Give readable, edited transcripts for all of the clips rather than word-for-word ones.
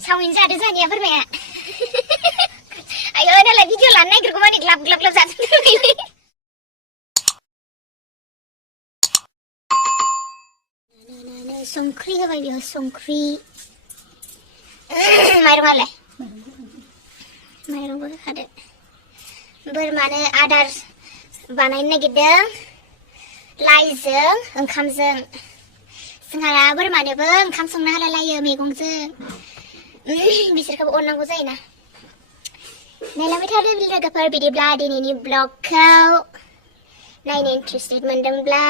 सावमिन जादो जानिया बोरमाया आयो दालाय भिडिअ लानो नागिरगौ मानि ग्लाब ग्लाब ग्लाब जाजोबबाय संख्रि होबाय बेयाव संख्रि माइरंआलाय माइरंबो होखादो बोरमानो आदार बानायनो नागिरदों लाइजों ओंखामजों जोंहा बोरमानोबो ओंखाम संना होलायलायो मैगंजों बिसोरखौबो अननांगौ जायोना नायलांबाय थादो लोगोफोर बिदिब्ला दिनैनि ब्लगखौ नायनो इन्टारेस्टेड मोनदोंब्ला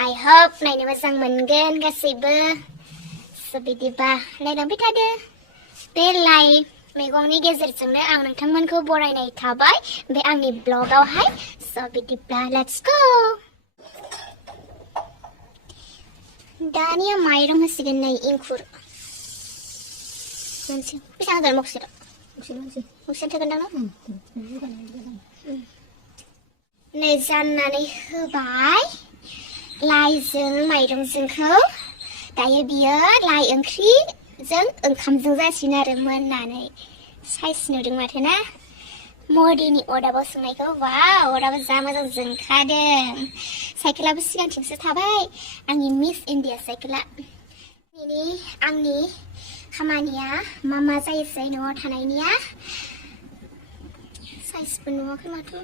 I hope नायनो मोजां मोनगोन गासैबो स' बिदिबा नायलांबाय थादो बे लाइ मैगंनि गेजेरजोंनो आं नोंथांमोनखौ बरायनाय थाबाय बे आंनि ब्लगावहाय स' बिदिब्ला लेट्स गो दानिया माइरं होसिगोन नै इंखुर मोनसे बेसेबां होगोन मगसेयाव थोगोन दां नै जाननानै होबाय लाइजों माइरंजोंखौ दायो बियो लाइ ओंख्रिजों ओंखामजों जासिगोन आरो मोननानै साइज नुदों माथो ना मदिनि अरदाबाव संनायखौ वाव अरदाबा जा मोजां जोंखादों साइकेलाबो सिगांथिंसो थाबाय आंनि मिस इन्डिया साइकेला आंनि खामानिया मा जायोसै न'आव थानायनिया साइजबो नुवाखै माथो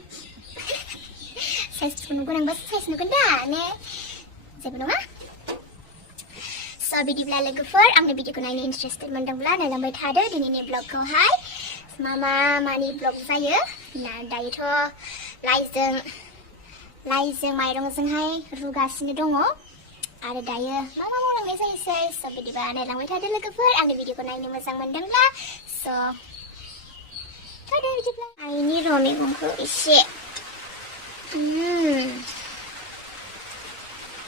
साइजखौ नुगोन आंबो साइज नुगोन दा ने जेबो नङा स' बिदिब्ला लोगोफोर आंनि भिडिअखौ नायनो इन्टारेस्टेड मोनदोंब्ला नायलांबाय थादो दिनैनि ब्लगखौहाय मानि ब्लग जायो दायोथ' लाइजों माइरंजोंहाय रुगासिनो दङ आरो दायो मा मावलांनाय जायोसै स' बिदिबा नायलांबाय थादो लोगोफोर आंनि भिडिअखौ नायनो मोजां मोनदोंब्ला स' थादो बिदिब्ला आइनि र' मैगंखौ एसे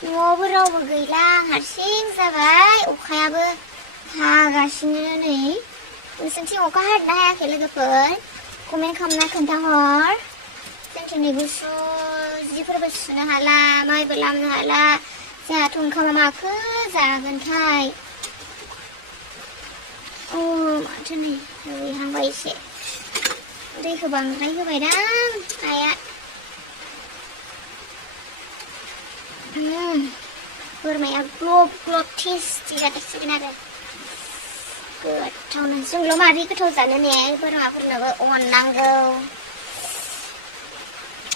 न'आवबो रावबो गैला हारसिं जाबाय अखायाबो हागासिनो नै नोंसोरनिथिं अखा हादोंना हायाखै लोगोफोर कमेन्ट खालामना खोन्थाहर जोंथिं नै गुसु जिफोरबो सुनो हाला माइबो लामनो हाला जोंहाथ' ओंखामा माखो जागोनथाय माथो नै रुइहांबाय एसे दैखौ बांद्राय होबायदां आइया बोरमाया ग्लब ग्लब टेस्टि जाथारसिगोन आरो गोथावनो जोंल' मारै गोथाव जानो ने बोरमाफोरनोबो अननांगौ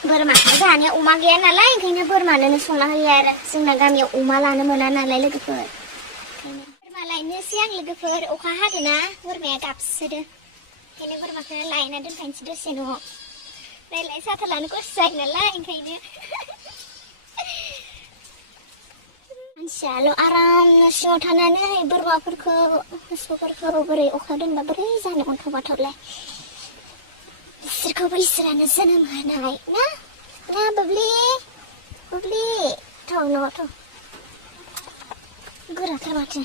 बोरमा जानाया अमा गैया नालाय ओंखायनो बोरमानोनो संना होयो आरो जोंना गामियाव अमा लानो मोना नालाय लोगोफोर ओंखायनो बोरमा लायनोसै आं लोगोफोर अखा हादोंना बोरमाया गाबसोदो ओंखायनो बोरमाखौ लायना दोनफैनोसै दसे न'आव नायलाय साथा लानो खस्थ' जायो नालाय ओंखायनो मानसियाल' आरामनो सिङाव थानानै बोरमाफोरखौ मोसौफोरखौ बोरै अखा दोनबा बोरै जानो अन्थाव बाथावलाय बिसोरखौबो इसोरानो जोनोम होनाय ना बुब्लि थाव न'आवथ' गोराथार माथो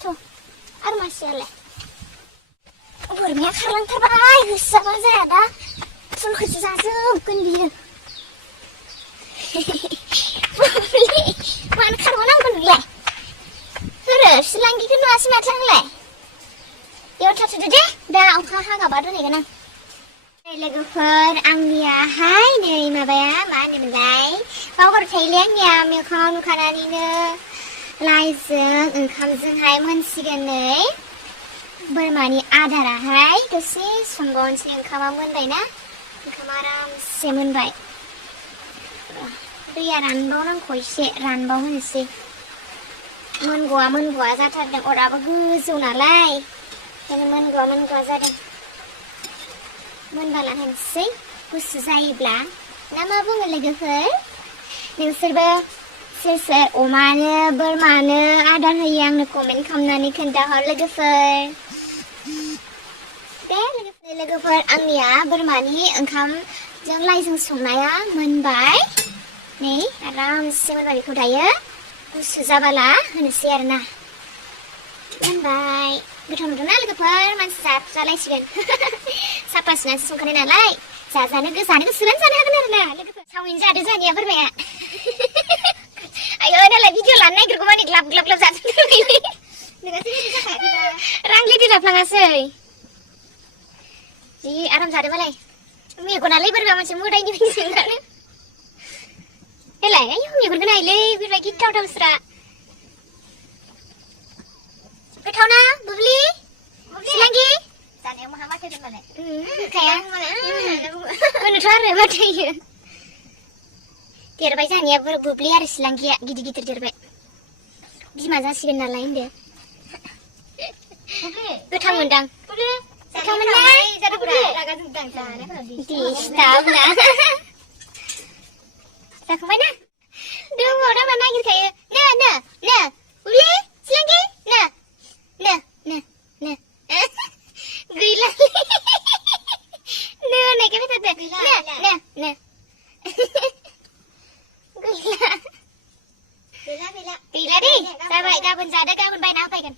थ' आरो मासेयालाय बोरमाया खारलांथारबाय होसोजाबा जाया दा फुलखौसो जाजोबगोन बियो मानो खारबावनांगौ नोंलाय होरो सिलांगिखौ नुवासै माथो आंलाय बेयाव थाथ'दो दे दा अखा हागाबा दोनहैगोन आं लोगोफोर आंनियाहाय नै माबाया मा होनोमोनलाय बावगारखायोलै आंनिया मोखाङाव नुखानानैनो लाइजों ओंखामजोंहाय मोनसिगोन नै बोरमानि आदाराहाय दसे संबावनोसै ओंखामा मोनबायना ओंखामा आरामसे मोनबाय दैया रानबावनांगौ एसे रानबावहोनोसै मोनगौआ जाथारदों अराबो गोजौ नालाय ओंखायनो मोनगौआ जादों मोनबाला होनोसै गुसु जायोब्ला ना मा बुङो लोगोफोर नोंसोरबो सोर अमानो बोरमानो आदार होयो आंनो कमेन्ट खालामनानै खोन्थाहर लोगोफोर दे लोगोफोर आंनिया बोरमानि ओंखामजों लाइजों संनाया मोनबाय नै आरामसे मोनबाय बेखौ दायो गुसु जाबाला होनोसै आरोना मोनबाय गोथाव नुदोंना लोगोफोर मानसि जालायसिगोन साफा सुनानैसो संखानाय नालाय जानो गोसोबानो जानो हागोन आरोना लोगोफोर सावमिन जादो जानिया बोरमाया आयो दालाय भिडिअ जानो नागिरगौ माने ग्लाब ग्लाब ग्लाब जानो लुगैयो नोंहासो बिदि जाखायाखैबा रांलि दिलाफ्लाङासै जि आराम जादों मालाय मेगनालाय बोरैबा मोनसे मोदायनि बायदि जोंनानो हेलाय आयौ मेगनखौ नायलै बोरैबा गिथावथावस्रा गोथावना बुब्लि सिलांगि जानायाव माहा माथो दोनबालाय होखाया होनोथ' आरो माथो होयो देरबाय जानाया बुब्लि आरो सिलांगिया गिदिर गिदिर देरबाय बिमा जासिगोन नालाय होनदो गोथाव मोनदां गोथाव मोननाय रागा जोंदां दिस्टाबना जाखांबाय ना दङ दामा नागिरखायो नो बुब्लि सिलांगि नो गैला नो होननायखाय फैथारदो नो गैला दे जाबाय गाबोन जादो गाबोन बायना होफैगोन